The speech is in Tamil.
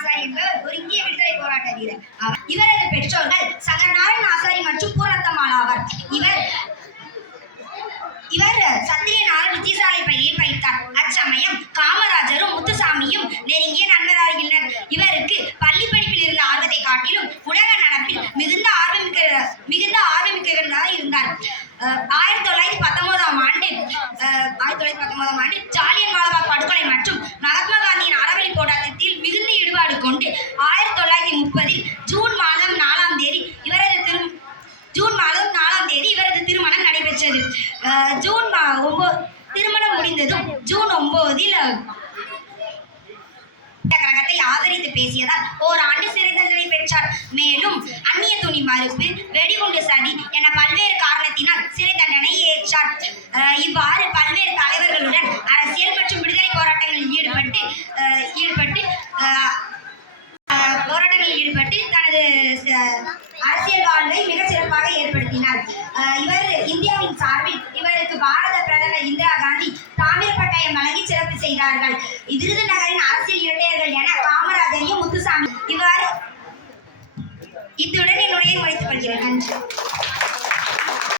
ஆசாரி என்பவர் ஒரு இந்திய விடுதலை போராட்ட வீரர் இவரது பெற்றோர்கள் சங்கரநாராயண ஆசாரி மற்றும் பூர்ணத்தம்மாள் ஆவார். இவர் இவர் சத்திரியநாதர் வித்தியசாலை பள்ளியில் படித்தார். அச்சமயம் காமராஜரும் முத்துசாமியும் நெருங்கிய நண்பராகின்றனர் இவருக்கு பள்ளி படிப்பில் இருந்த ஆர்வத்தை காட்டிலும் உலக நடப்பில் மிகுந்த ஆர்வமிக்க மிகுந்த ஆர்வமிக்கவராக இருந்தார். ஆயிரத்தி தொள்ளாயிரத்தி பத்தொன்பதாம் ஆண்டு ஆயிரத்தி தொள்ளாயிரத்தி பத்தொன்பதாம் ஆண்டு ஜாலியன் மாலபாக் படுகொலை மற்றும் மகாத்மா ஆயிரத்தி தொள்ளாயிரத்தி முப்பதில் ஜூன் மாதம் நாலாம் தேதி இவரது திரு ஜூன் மாதம் நாலாம் தேதி இவரது திருமணம் நடைபெற்றது. ஜூன் மா- ஒம்போ திருமணம் முடிந்ததும் ஜூன் ஒன்பதில் கிரகத்தை ஆதரித்து பேசியதால் ஓராண்டு சிறை தண்டனை பெற்றார். மேலும் அந்நிய துணி மறுப்பு வெடிகுண்டு சதி என பல்வேறு காரணத்தினால் சிறை தண்டனை ஏற்றார். இவ்வாறு பல்வேறு தலைவர்களுடன் அரசியல் மற்றும் விடுதலை போராட்டங்களில் ஈடுபட்டு ஈடுபட்டு போராட்டங்களில் ஈடுபட்டு தனது அரசியல் வாழ்வை மிக சிறப்பாக ஏற்படுத்தினார். இவர் இந்தியாவின் சார்பில் இவருக்கு பாரத பிரதமர் இந்திரா காந்தி தாமிர பட்டயம் வழங்கி சிறப்பு செய்தார்கள். விருதுநகரின் அரசியல் இரட்டையர்கள் என காமராஜரையும் முத்துசாமி இவ்வாறு இத்துடன் என்னுடைய முடித்துக் கொள்கிறேன். நன்றி.